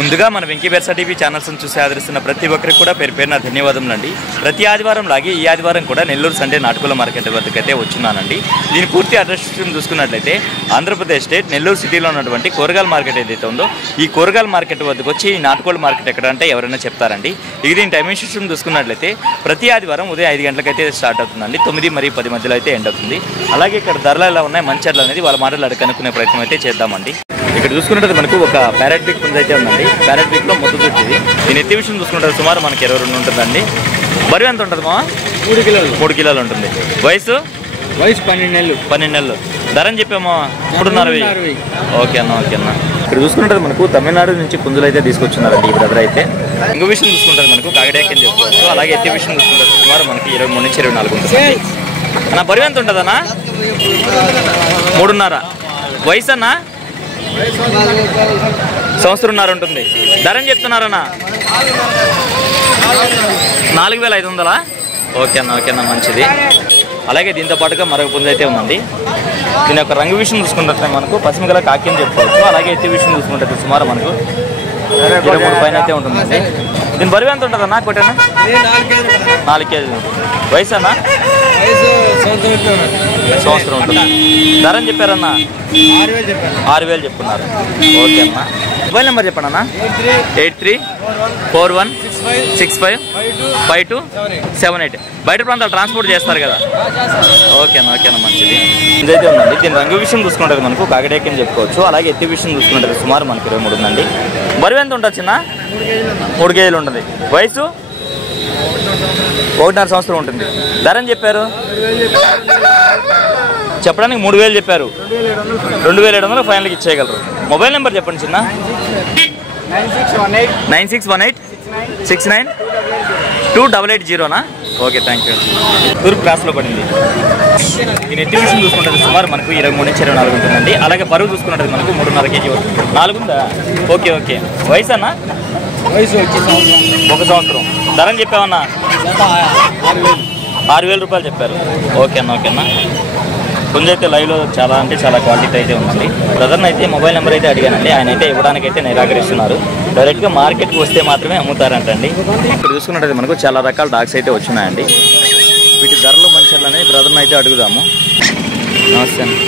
ముందుగా మన వెంకీ బెర్సా టీవీ ఛానల్స్ని చూసి ఆదరిస్తున్న ప్రతి ఒక్కరికి కూడా పేరు పేరున ధన్యవాదములండి. ప్రతి ఆదివారం లాగే ఈ ఆదివారం కూడా నెల్లూరు సండే నాటుకోళ్ల మార్కెట్ వద్దకైతే వచ్చున్నానండి. దీని పూర్తి అడ్రస్ చూసుకున్నట్లయితే ఆంధ్రప్రదేశ్ స్టేట్ నెల్లూరు సిటీలో ఉన్నటువంటి కూరగాయల మార్కెట్ ఏదైతే ఉందో ఈ కూరగాయల మార్కెట్ వద్దకు వచ్చి ఈ నాటుకోళ్ల మార్కెట్ ఎక్కడ అంటే ఎవరైనా చెప్తారండి. ఇది దీని టైమింగ్ సిస్టమ్ చూసుకున్నట్లయితే ప్రతి ఆదివారం ఉదయం 5 గంటలకైతే స్టార్ట్ అవుతుందండి. 9 మరియు 10 మధ్యలో అయితే ఎండ్ అవుతుంది. అలాగే ఇక్కడ ధరలు ఎలా ఉన్నాయి మంచి అట్లా అనేది వాళ్ళ మాటలు అడిగి కనుక్కునే ప్రయత్నం అయితే చేద్దామండి. ఇక్కడ చూసుకున్నట్టు మనకు ఒక ప్యారెట్ బిక్ పుంజ అయితే ఉందండి. ప్యారెట్ బిక్లో మొత్తం చుట్టింది. దీని ఎత్తి విషయం చూసుకుంటారు సుమారు మనకి 22 ఉంటుందండి. బరువు ఎంత ఉంటుంది మా? 3 కిలోలు ఉంటుంది. వయసు 12 నెలలు. 12 నెలలు. ధరని చెప్పామో 3,500. ఓకే అన్న. ఇక్కడ చూసుకుంటారు మనకు తమిళనాడు నుంచి పుంజులు అయితే తీసుకొచ్చున్నారండి ఈ బ్రదర్ అయితే. ఇంకో విషయం చూసుకుంటారు మనకు కాగడాకి అని చెప్పుకోవచ్చు. అలాగే ఎత్తి విషయం చూసుకుంటారు సుమారు మనకి 23 నుంచి 24 ఉంటుంది. అన్న బరువు ఎంత ఉంటుంది అన్న? 3.5. వయసు అన్న? 1.5 సంవత్సరం ఉంటుంది. ధరని చెప్తున్నారన్నా? 4,500. ఓకే అన్న మంచిది. అలాగే దీంతో పాటుగా మరొక పుంజ అయితే ఉందండి. దీని యొక్క రంగు విషయం చూసుకుంటే మనకు పశ్చిమగల కాకి అని చెప్పుకోవచ్చు. అలాగే ఎత్తి విషయం చూసుకుంటే సుమారు మనకు 23 పైన అయితే ఉంటుందండి. దీని బరువు ఎంత ఉంటుంది అన్న? కొట్టేనా 4 కేజీలు. వయసు అన్న? సంవత్సరం ఉంటుంది. ధరని చెప్పారన్నా? 6,000 చెప్పుకున్నారు. ఓకే అన్న. మొబైల్ నెంబర్ చెప్పండి అన్న. 8341655278. బయట ప్రాంతాలు ట్రాన్స్పోర్ట్ చేస్తారు కదా? ఓకే అన్న మంచిది. ఇదైతే ఉందండి. దీని రంగు విషయం చూసుకుంటే మనకు కాగడాకి అని చెప్పుకోవచ్చు. అలాగే ఎత్తి విషయం చూసుకుంటే సుమారు మనకి 23 ఉందండి. బరువు ఎంత ఉంటుంది చిన్న? 3 కేజీలు ఉంటుంది. వయసు 1.5 సంవత్సరం ఉంటుంది. ధరని చెప్పారు? చెప్పడానికి 3,000 చెప్పారు. 2,700 ఫైనల్కి ఇచ్చేయగలరు. మొబైల్ నెంబర్ చెప్పండి చిన్న. 9618692880. Okay thank you. తూర్పు క్రాస్లో పడింది. దీని ఎత్తి విషయం చూసుకుంటే సుమారు మనకు 23 నుంచి 24 ఉంటుందండి. అలాగే బరువు చూసుకున్నట్టు మనకు 3.5 కేజీ 4 ఉందా? ఓకే. వయసు అన్న? వయసు వచ్చి 1 సంవత్సరం. ధరని చెప్పామన్నా? 6,000 రూపాయలు చెప్పారు. ఓకే అన్న. పుంజైతే లైవ్లో చాలా అంటే చాలా క్వాలిటీ అయితే ఉందండి. బ్రదర్ని అయితే మొబైల్ నెంబర్ అయితే అడిగానండి. ఆయన అయితే ఇవ్వడానికైతే నిరాకరిస్తున్నారు. డైరెక్ట్గా మార్కెట్కి వస్తే మాత్రమే అమ్ముతారంటండి. ఇక్కడ చూసుకున్నట్టయితే మనకు చాలా రకాల డాగ్స్ అయితే వచ్చినాయండి. వీటి ధరలు మంచిగానే బ్రదర్ని అయితే అడుగుదాము. నమస్తే అండి.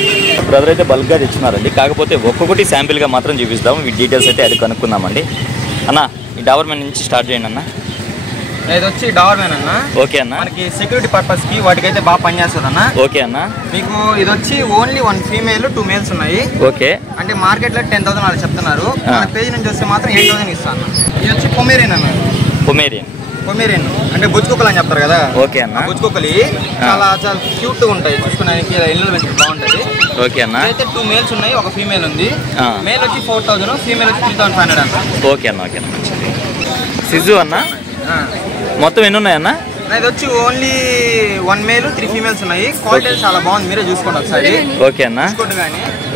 బ్రదర్ అయితే బల్క్గా తెచ్చున్నారండి. కాకపోతే ఒక్కొక్కటి శాంపిల్గా మాత్రం చూపిస్తాము. వీటి డీటెయిల్స్ అయితే అడిగి కనుక్కుందామండి. అన్న ఈ డాబర్మెన్ నుంచి స్టార్ట్ చేయండి అన్న. ఇది వచ్చి డాబర్మెన్ అన్న. ఓకే అన్న. మనకి సెక్యూరిటీ పర్పస్ కి వాటికైతే బాగా పనిచేస్తుంది అన్న. ఓకే అన్న. మీకు ఇది వచ్చి ఓన్లీ 1 ఫీమేల్ 2 మేల్స్ ఉన్నాయి. ఓకే. అంటే మార్కెట్ లో 10,000 వాళ్ళు చెప్తున్నారు. మన పేజ్ నుంచి వస్తే మాత్రం 8,000 ఇస్తాను. ఇది వచ్చి పొమేరియన్ అన్న. పొమేరియన్ అంటే బుజ్జుకుక్కలు అని చెప్తారు కదా? ఓకే అన్న. బుజ్జుకుక్కలు చాలా క్యూట్ గా ఉంటాయి. చూసుకోవడానికి ఇల్లు పెంచుకు బాగుంటది. ఓకే అన్న. అయితే 2 మేల్స్ ఉన్నాయి, 1 ఫీమేల్ ఉంది. మేల్ వచ్చి 4,000, ఫీమేల్ వచ్చి 3,500 అన్న. ఓకే అన్న. సిజు అన్న. మొత్తం ఎన్ని ఉన్నాయన్న? ఇది వచ్చి ఓన్లీ 1 మేల్ 3 ఫీమేల్స్ ఉన్నాయి. క్వాలిటీ చాలా బాగుంది, మీరే చూసుకోండి ఒకసారి. ఓకే అన్న.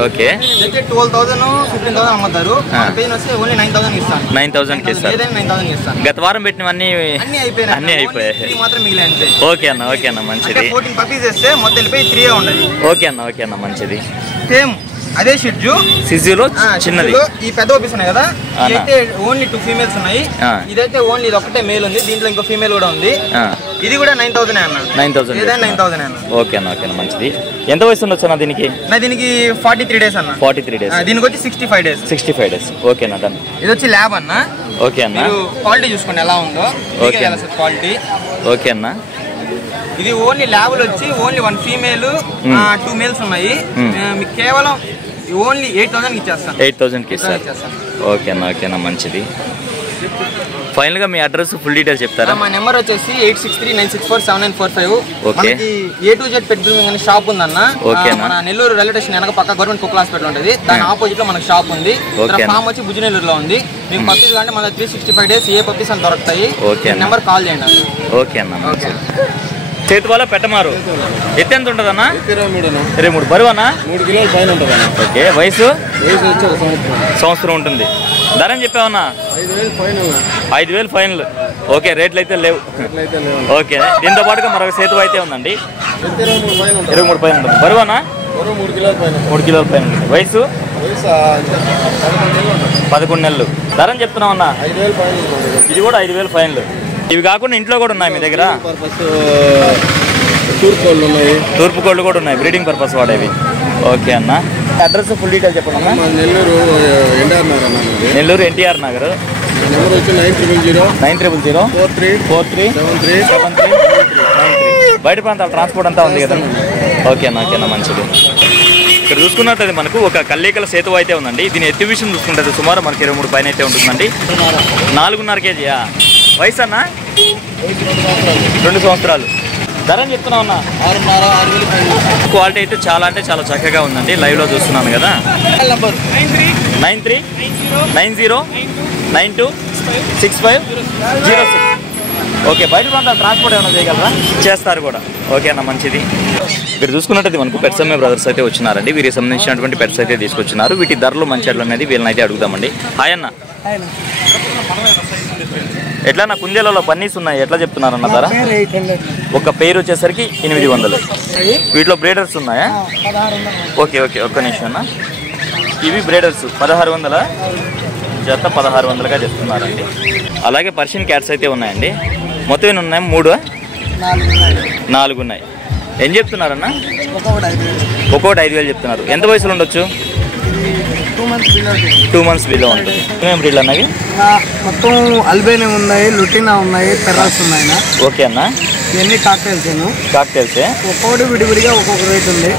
ఓకే. 12,000 15,000 అమ్ముతారు. వచ్చి ఓన్లీ 9,000 ఇస్తాను. 9,000 ఇస్తాను. 9,000 ఇస్తాను. గత వారం పెట్టినవన్నీ అన్ని అయిపోయాయి. మాత్రం మిగిలింది. ఓకే అన్న మంచిది. 14 పప్పీస్ వేస్తే మొత్తం వెళ్ళిపోయి 3 ఉండదు. ఓకే అన్న మంచిది. సేమ్ అదే షిడ్జు సిజులో చిన్నది. ఈ పెద్ద పప్పీస్ ఉన్నాయి కదా, ఇదైతే ఓన్లీ 2 ఫీమేల్స్ ఉన్నాయి. ఇదైతే ఓన్లీ ఇది ఒకటే మేల్ ఉంది, దీంట్లో ఇంకో ఫీమేల్ కూడా ఉంది. ఇది కూడా 9,000 అన్న. 9,000 అన్న. ఓకే అన్న మంచిది. ఎంత వయసు ఉండొచ్చు అన్న దీనికి? దీనికి 43 డేస్ అన్న. 43 డేస్. దీనికి వచ్చి 65 డేస్. ఓకే అన్న. ఇది వచ్చి ల్యాబ్ అన్న. ఓకే అన్న. క్వాలిటీ చూసుకోండి ఎలా ఉందో. క్వాలిటీ ఓకే అన్న. ఇది ఓన్లీ ల్యాబులు వచ్చి ఓన్లీ 1 ఫీమేల్ 2 మేల్స్ ఉన్నాయి. మీకు కేవలం ఓన్లీ 8,000 ఇచ్చేస్తాను. 8,000 ఇస్తారు. ఓకే అన్న మంచిది. ఫైనల్ గా మీ అడ్రస్ ఫుల్ డీటెయిల్స్ చెప్తారా? మా నెంబర్ వచ్చేసి 8639647945. Okay. A to Z pet grooming అనే షాప్ ఉందన్న. మన నెల్లూరు రైల్వే స్టేషన్ వెనక పక్క గవర్నమెంట్ కుక్కల హాస్పిటల్ ఉంటుంది. దాని ఆపోజిట్ లో మనకు షాప్ ఉంది. ఫామ్ వచ్చి బుజ్జినెల్లూరులో ఉంది. మీకు పప్పీస్ అంటే మన 365 డేస్ ఏ పప్పీస్ అని దొరుకుతాయి. నెంబర్ కాల్ చేయండి. ఓకే అన్న. చేతి వల్ల పెట్టమారు. ఎత్తు ఎంత ఉంటుంది అన్న? 23. బరువు అన్న? 3 కిలోలు పైన ఉంటుంది అన్న. ఓకే. వయసు వచ్చి 1 సంవత్సరం ఉంటుంది. ధరని చెప్పావన్నా? 5,000 ఫైనల్. ఓకే. రేట్లు అయితే లేవు. ఓకే. దీంతో పాటుగా మరొక సేతు అయితే ఉందండి. 23 పైన ఉంటుంది. బరువు అన్న? 3 కిలోల పైన. వయసు? 11 11 నెలలు. ధరని చెప్తున్నావు అన్న? 5,000 ఫైన్. ఇది కూడా 5,000 ఫైన్లు. ఇవి కాకుండా ఇంట్లో కూడా ఉన్నాయి మీ దగ్గర? తూర్పు కోళ్ళు కూడా ఉన్నాయి, బ్రీడింగ్ పర్పస్ వాడేవి. ఓకే అన్న. అడ్రస్ ఫుల్ డీటెయిల్ చెప్పండి అన్న. నెల్లూరు ఎన్టీఆర్ నగర్. 900043437393. బయట ప్రాంతాల ట్రాన్స్పోర్ట్ అంతా ఉంది కదా? ఓకేనా ఓకేనా మంచిది. ఇక్కడ చూసుకున్నట్లయితే మనకు ఒక కల్లేకల సేతు అయితే ఉందండి. దీని ఎత్తు విషయం చూసుకుంటే సుమారు మనకి 23 పైన అయితే ఉంటుందండి. 4.5 kgయా? వయసు అన్న? 2 సంవత్సరాలు. ధరని చెప్తున్నావు అన్న? 6,500. క్వాలిటీ అయితే చాలా అంటే చాలా చక్కగా ఉందండి. లైవ్లో చూస్తున్నాను కదా. 9390926506. ఓకే. బయట ప్రాంతాల ట్రాన్స్పోర్ట్ ఏమైనా చేయగలరా? చేస్తారు కూడా. ఓకే అన్న మంచిది. ఇక్కడ చూసుకున్నట్టు మనకు పెట్సమ్మే బ్రదర్స్ అయితే వచ్చినారండి. వీరికి సంబంధించినటువంటి పెట్స్ అయితే తీసుకొచ్చినారు. వీటి ధరలు మంచి ఎట్లా అనేది వీళ్ళని అయితే అడుగుదామండి. హాయ్ అన్న. ఎట్లా నా కుందేలలో బన్నీస్ ఉన్నాయి, ఎట్లా చెప్తున్నారన్న ధర? ఒక పేరు వచ్చేసరికి 800. వీటిలో బ్రేడర్స్ ఉన్నాయా? ఓకే ఓకే ఒక్క నిమిషం అన్న. ఇవి బ్రేడర్స్ 1600 జత 1600గా చెప్తున్నారండి. అలాగే పర్షియన్ క్యాట్స్ అయితే ఉన్నాయండి. మొత్తం ఎన్ని ఉన్నాయి? 4 ఉన్నాయి. ఏం చెప్తున్నారన్న? ఒక్కొక్కటి 5,000 చెప్తున్నారు. ఎంత వయసులో ఉండొచ్చు? 2 months బిలో ఉంటుంది. ఏమేమి బ్రీడ్లు అన్నవి? మొత్తం అల్బేనియా ఉన్నాయి, లుటినా ఉన్నాయి, పెరాస్ ఉన్నాయి. ఓకే అన్న. ఇవన్నీ కాక్టైల్స్. కాక్టైల్సే. ఒక్కొక్కటి విడివిడిగా ఒక్కొక్క రేట్ ఉంది.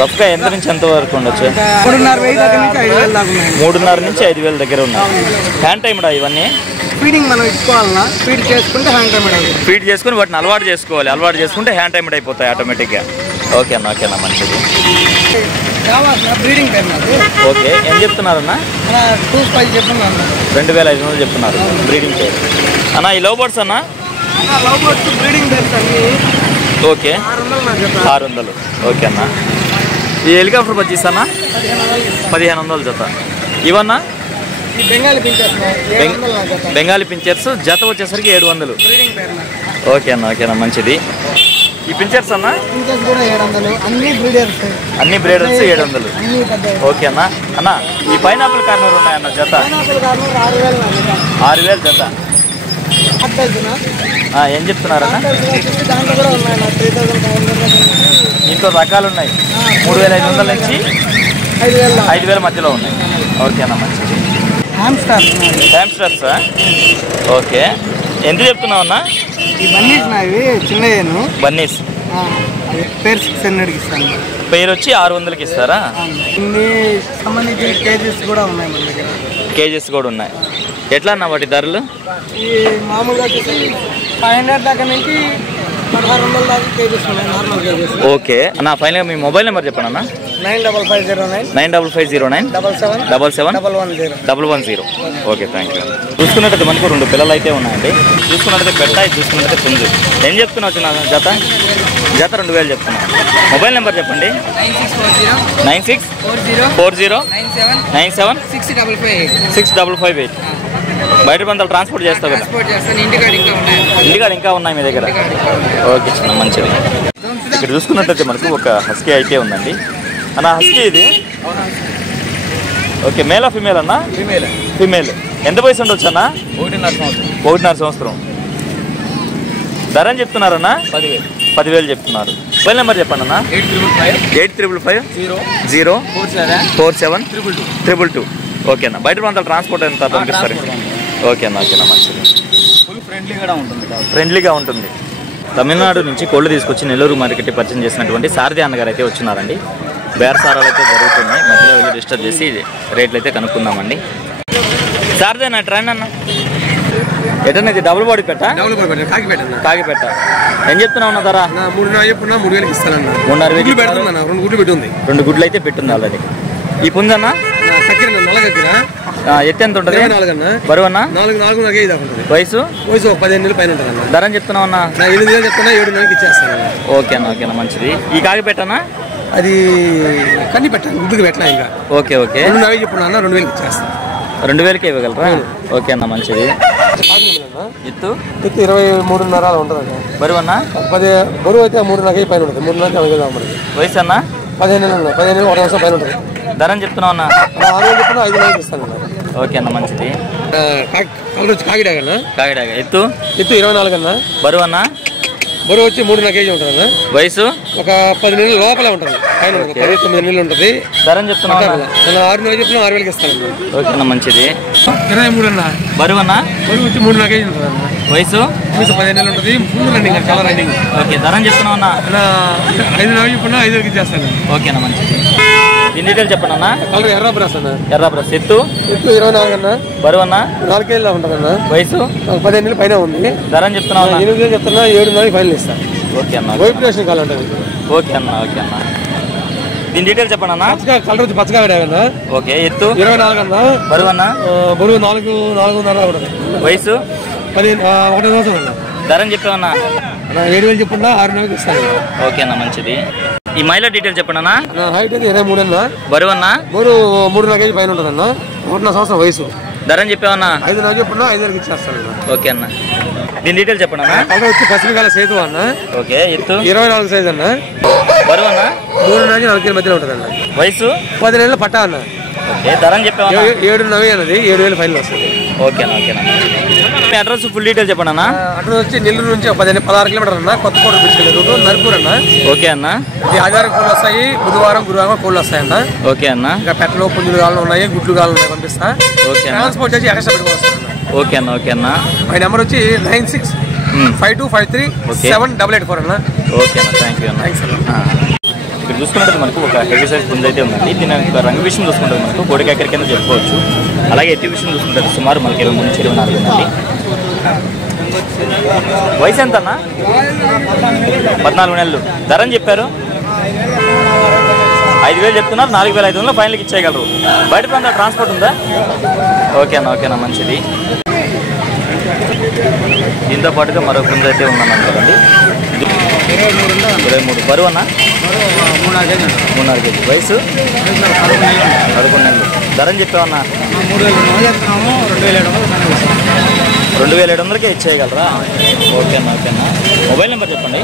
రఫ్గా ఎంత నుంచి ఎంత వరకు ఉండొచ్చు? 3,500 దగ్గర నుంచి 5,000 దాకా ఉన్నాయి. 3,500 నుంచి 5,000 దగ్గర ఉన్నాయి. హ్యాండ్ టైమ్డా ఇవన్నీ? ఫీడింగ్ మనం ఇచ్చుకోవాలన్నా, ఫీడ్ చేసుకుంటే హ్యాండ్ టైమ్డ్ అవుతుంది. ఫీడ్ చేసుకుని వాటిని అలవాటు చేసుకోవాలి. అలవాటు చేసుకుంటే హ్యాండ్ టైమ్డ్ అయిపోతాయి ఆటోమేటిక్గా. ఓకే అన్న ఓకేనా మంచిది. Breeding time. ఓకే. ఏం చెప్తున్నారన్న? 2,500 చెప్తున్నాను. 2,500 చెప్తున్నారు బ్రీడింగ్ టైం అన్న. ఈ లవ్ బర్డ్స్ అన్న? లవ్ బర్డ్స్ బ్రీడింగ్ టైమ్స్ అన్ని. ఓకే 600. ఓకే అన్న. ఈ హెలికాప్టర్ బజ్జీస్ అన్న? 1,500 జత. ఇవన్నా? బెంగాలీ పించర్స్ జత వచ్చేసరికి 700. ఓకే అన్న ఓకేనా మంచిది. ఈ పించర్స్ అన్న? అన్ని బ్రీడర్స్ 700. ఓకే అన్న. అన్న ఈ పైనాపిల్ కార్నర్ ఉన్నాయన్న జత? 6,000 జత. ఏం చెప్తున్నారన్న? ఇంకో రకాలు ఉన్నాయి. 3,500 నుంచి 5,000 మధ్యలో ఉన్నాయి. ఓకే అన్న మంచిది. హ్యామ్స్టర్స్. ఓకే. ఎంత చెప్తున్నావు అన్న? ఈ బన్నీస్ నావి చిన్నయ్యాను. బన్నీస్ పేరు 600కి ఇస్తాను. పేరు వచ్చి 600కి ఇస్తారా? ఇన్ని సంబంధించిన కేజెస్ కూడా ఉన్నాయి మన దగ్గర. కేజెస్ కూడా ఉన్నాయి. ఎట్లా అన్న వాటి ధరలు? ఈ మామూలుగా వచ్చేసి 500 దాకా నుంచి 1,600 దాకా కేజెస్ ఉన్నాయి, నార్మల్ కేజెస్. ఓకే అన్న. ఫైనల్గా మీ మొబైల్ నెంబర్ చెప్పండి అన్న. 95509 7777 ఓకే థ్యాంక్ యూ. చూసుకున్నట్టయితే మనకు 2 పిల్లలు అయితే ఉన్నాయండి. చూసుకున్నట్టయితే పెట్ట, చూసుకున్నట్టయితే పుంజు. ఏం చెప్తున్నావు వచ్చిన జత? జత 2,000 చెప్తున్నాను. మొబైల్ నెంబర్ చెప్పండి. 9640976558. బయట ప్రాంతాలు ట్రాన్స్పోర్ట్ చేస్తావు కదా? ఇంటికాడ ఇంకా ఉన్నాయి మీ దగ్గర? ఓకే చిన్న మంచిది. ఇక్కడ చూసుకున్నట్టయితే మనకు ఒక హస్కీ అయితే ఉందండి అన్న. హస్కీ ఇది ఓకే. మేలా ఫిమేల్ అన్న? ఫిమేల్. ఎంత వయసు ఉండొచ్చు అన్న? 1.5 సంవత్సరం. ధర అని చెప్తున్నారన్న? 10,000 చెప్తున్నారు. మొబైల్ నెంబర్ చెప్పండి అన్న. 8555047222. ఓకే అన్న. బయట ప్రాంతాలు ట్రాన్స్పోర్ట్ ఎంత పంపిస్తారు? ఓకే అన్న ఓకేనా మంచిది. ఫ్రెండ్లీగా ఉంటుంది. తమిళనాడు నుంచి కోళ్ళు తీసుకొచ్చి నెల్లూరు మార్కెట్ పరిచయం చేసినటువంటి సారథి అన్నగారు అయితే వచ్చినారండి. బేరసారాలు అయితే జరుగుతున్నాయి. మధ్యలో వెళ్ళి డిస్టర్బ్ చేసి రేట్లు అయితే కనుక్కుందామండి. సారథి అన్న ట్రైన్ అన్న ఎటన్నా? ఇది డబుల్ బాడీ పెట్ట? కాకిపెట్ట. ఏం చెప్తున్నావు అన్న ధర? 3,500 ఇస్తానన్న. 3,500. 2 గుడ్లు అయితే పెట్టింది ఆల్రెడీ. ఈ పుంజన్న ఎత్తు ఎంత ఉంటుంది? బరువు అన్న? 4,500. వయసు 15 నెలల పైన ఉంటుంది. ధర అని చెప్తున్నావు అన్న? 8,000 చెప్తున్నా, 7,000 ఇచ్చేస్తాను. ఓకే అన్న ఓకేనా మంచిది. ఈ కాకిపెట్టనా? అది కన్ని పెట్టాను, గుడ్డుకు పెట్టినా ఇంకా. Okay okay. 2,000 చెప్పున్నా అన్న, 2,000 ఇచ్చేస్తాను. 2,000కే ఇవ్వగలరా? ఓకే అన్న మంచిది. ఎత్తు 23.5 ఉంటుంది. బరువు అన్న? బరువు అయితే 3,000 పైన ఉంటుంది. 3,000 వయసు అన్న? 15 నెలలు. 15 నెలలు 1 సంవత్సరం పైన ఉంటుంది. ధర అని చెప్తున్నావు అన్న? 6,000 చెప్తున్నా, 5,000 ఇస్తాను. ఓకే అన్న మంచిది. కలర్ వచ్చి కాకిడాగన్నా. కాకిడాగ. ఎత్తు 24 అన్న. బరువు అన్న? బరువు వచ్చి 3.5 కేజీ ఉంటుంది అన్న. వయసు ఒక 10 నెలల లోపల ఉంటుంది. పైన 9 నెలలు ఉంటుంది. ధర చెప్తున్నా? 6 నెలలు చెప్పిన 6,000కి ఇస్తాను. ఓకే అన్న మంచిది. 23 అన్న. బరువు అన్న? బరువు వచ్చి 3.5 కేజీ ఉంటుంది అన్న. వయసు? 15 నెలలు ఉంటుంది. ఫుల్ రన్నింగ్, చాలా రన్నింగ్. ఓకే ధర చెప్తున్నా అన్న? 5 నెలలు చెప్పిన 5,000కి ఇచ్చేస్తాను. ఓకే అన్న మంచిది. దీని డీటెయిల్ చెప్పండి అన్న. కలర్ ఎర్ర బ్రష్ అన్న. ఎర్ర బ్రష్. ఎత్తు? 24 అన్న. బరువు అన్న? 4 కేజీలో ఉంటుంది అన్న. వయసు? 15 నెలలు పైన ఉంది. ధర చెప్తున్నా? 8 వేలు చెప్తున్నా. 7 నెలలకి ఫైనల్ ఇస్తాను. ఓకే అన్న. వైబ్రేషన్ కలర్ ఉంటుంది. ఓకే అన్న. ఓకే అన్న. దీని డీటెయిల్ చెప్పండి అన్న. కలర్ వచ్చి పచ్చగా అన్న. ఓకే. ఎత్తు? 24 అన్న. బరువు అన్న? బరువు 4.5 ఉంటుంది. వయసు? 1 సంవత్సరం అన్న. ధర చెప్పామన్నా? 7 వేలు చెప్పున్నా 6 నెలలకి ఇస్తాను. ఓకే అన్న మంచిది. ఈ మైల డీటెయిల్ చెప్పండి అన్న. హైట్ అయితే 23 అన్న. బరువు అన్న? బరువు 3.5 కేజీ పైన ఉంటుంది అన్న. 1 సంవత్సరం వయసు. ధర చెప్పామన్నా? 5 నెలలు చెప్పున్నా 5,000కి ఇచ్చేస్తాను. ఓకే అన్న. దీని డీటెయిల్ చెప్పండి అన్న. కలర్ వచ్చి పసిమికాల సేతు అన్న. ఓకే. ఎత్తు? 24 సైజ్ అన్న. బరువు అన్న? 3-4 కేజీ మధ్యలో ఉంటుంది అన్న. వయసు? 10 నెలల పట్టా అన్న. ఓకే. ధర చెప్పామన్నా? 7,900 అన్నది. 7 వేలు ఫైనల్ వస్తుంది. ఓకే అన్న. ఓకే అన్న. మీ అడ్రస్ ఫుల్ డీటెయిల్ చెప్పండి అన్న. అడ్రస్ వచ్చి నెల్లూరు నుంచి 16 కిలోమీటర్ అన్న. కొత్తకోట బిస్కెట్ రూట్ నర్పూర్ అన్న. ఓకే అన్న. ఇది ఆదివారం కోళ్ళు వస్తాయి, బుధవారం గురువారం కోళ్ళు వస్తాయన్న. ఓకే అన్న. ఇంకా పెట్టలు పుంజులు గాలు ఉన్నాయి, గుడ్లు గాలు ఉన్నాయి, పంపిస్తా. ఓకే. ట్రాన్స్పోర్ట్ చేసి ఎక్స్ట్రా పెట్టుకోవచ్చు. ఓకే అన్న. ఓకే అన్న. మై నెంబర్ వచ్చి 9652537884 అన్న. ఓకే అన్న. థ్యాంక్ యూ అన్న. థ్యాంక్స్ అన్న. ఇక్కడ చూసుకున్నట్టు మనకు ఒక హెవీ సైజ్ పుంజు అయితే ఉందండి. దీని రంగు విషయం చూసుకుంటే మనకు కోడికాకర కింద చెప్పుకోవచ్చు. అలాగే ఎత్తి విషయం చూసుకుంటే సుమారు మనకి 23 నుంచి 24 ఉందండి. వయసు ఎంత అన్న? 14 నెలలు. ధర చెప్పారు? 5,000 చెప్తున్నారు. 4,500 ఫైనల్కి ఇచ్చేయగలరు. బయట ప్రాంతాల ట్రాన్స్పోర్ట్ ఉందా? ఓకే అన్న. ఓకేనా మంచిది. దీంతో పాటుగా మరో పుంజు అయితే ఉందన్న కదండి. 23. బరువు అన్న? 3.5 కేజీ. వయసు? 11 నెలలు. ధర చెప్పావన్నా? 2,700కే ఇచ్చేయగలరా? ఓకే అన్న. ఓకే అన్న. మొబైల్ నెంబర్ చెప్పండి.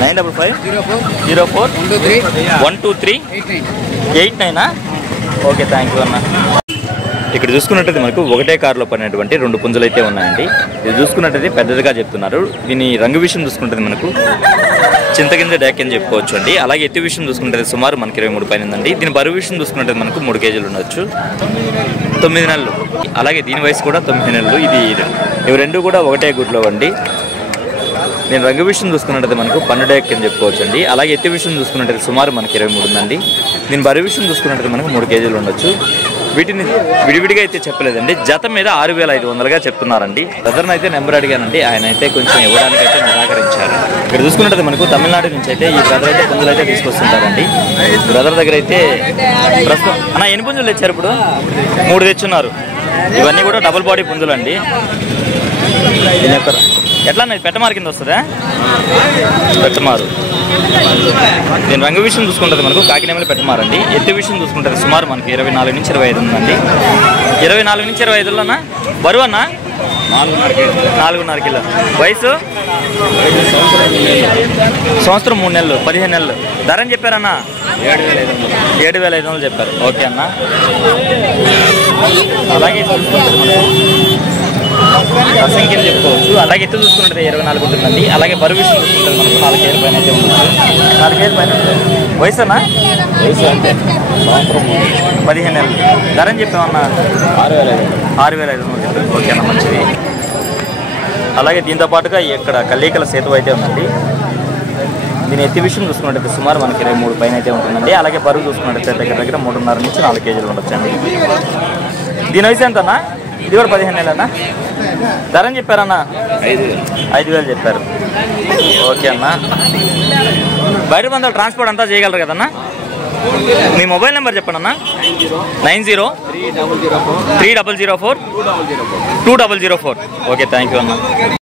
9550412312389. ఓకే. థ్యాంక్ యూ అన్న. ఇక్కడ చూసుకున్నట్టయితే మనకు ఒకటే కారులో పడినటువంటి 2 పుంజులు అయితే ఉన్నాయండి. ఇది చూసుకున్నట్టయితే పెద్దదిగా చెప్తున్నారు. దీని రంగు విషయం చూసుకుంటే మనకు చింతగింజ డ్యాక్ అని చెప్పుకోవచ్చు అండి. అలాగే ఎత్తు విషయం చూసుకుంటే సుమారు మనకి 23 పైన ఉందండి. దీని బరువు విషయం చూసుకుంటే మనకు 3 కేజీలు ఉండొచ్చు. 9 నెలలు. అలాగే దీని వయసు కూడా 9 నెలలు. ఇవి రెండు కూడా ఒకటే గుడ్లో అండి. దీని రంగు విషయం చూసుకున్నట్టయితే మనకు పన్ను డ్యాక్ అని చెప్పుకోవచ్చు అండి. అలాగే ఎత్తు విషయం చూసుకున్నట్టయితే సుమారు మనకి 23 ఉందండి. దీని బరువు విషయం చూసుకున్నట్టయితే మనకు 3 కేజీలు ఉండొచ్చు. వీటిని విడివిడిగా అయితే చెప్పలేదండి. జత మీద 6,500గా చెప్తున్నారండి. బ్రదర్ని అయితే నెంబర్ అడిగానండి. ఆయన అయితే కొంచెం ఇవ్వడానికైతే నిరాకరించారు. ఇక్కడ చూసుకున్నట్టు మనకు తమిళనాడు నుంచి అయితే ఈ బ్రదర్ అయితే పుంజులు అయితే తీసుకొస్తుంటారండి. బ్రదర్ దగ్గర అయితే ప్రస్తుతం అన్న ఎన్ని పుంజులు తెచ్చారు? ఇప్పుడు 3 తెచ్చున్నారు. ఇవన్నీ కూడా డబుల్ బాడీ పుంజులు అండి. దీని యొక్క ఎట్లా పెట్టమారు కింద వస్తుందా? పెట్టమారు. దీని రంగు విషయం చూసుకుంటుంది మనకు కాకినేమలు పెట్టమారండి. ఎత్తు విషయం చూసుకుంటుంది సుమారు మనకి 24 నుంచి 25 ఉందండి. 24 నుంచి 25లోనా? బరువు అన్న? 4.5 కిలో. వయసు? సంవత్సరం 3 నెలలు. 15 నెలలు. ధర అని చెప్పారన్న? 7,500 చెప్పారు. ఓకే అన్న. అలాగే అసంఖ్యం చెప్పుకోవచ్చు. అలాగే ఎత్తు చూసుకుంటే 24 ఉంటుందండి. అలాగే బరువు విషయం చూసుకుంటే మనకు 4 కేజీల పైన అయితే ఉంటుంది. 4 కేజీల పైన. వయసు అన్న? వయసు అంటే 15 నెలలు. ధర అని చెప్పామన్నా? 6,500 చెప్పారు. ఓకే అన్న మంచిది. అలాగే దీంతో పాటుగా ఇక్కడ కల్లీకల సేతు అయితే ఉందండి. దీని ఎత్తి విషయం చూసుకున్నట్టయితే సుమారు మనకి 23 పైన అయితే ఉంటుందండి. అలాగే బరువు చూసుకున్నట్టయితే దగ్గర 3.5 నుంచి 4 కేజీలు ఉండొచ్చండి. దీని వయసు ఎంత అన్న? ఇది కూడా 15 నెలలన్నా? ధర అని చెప్పారన్నా? 5,000 చెప్పారు. ఓకే అన్న. బయట బంధాలు ట్రాన్స్పోర్ట్ అంతా చేయగలరు కదన్నా? మీ మొబైల్ నెంబర్ చెప్పండి అన్న. 9030042004. ఓకే. థ్యాంక్ యూ అన్న.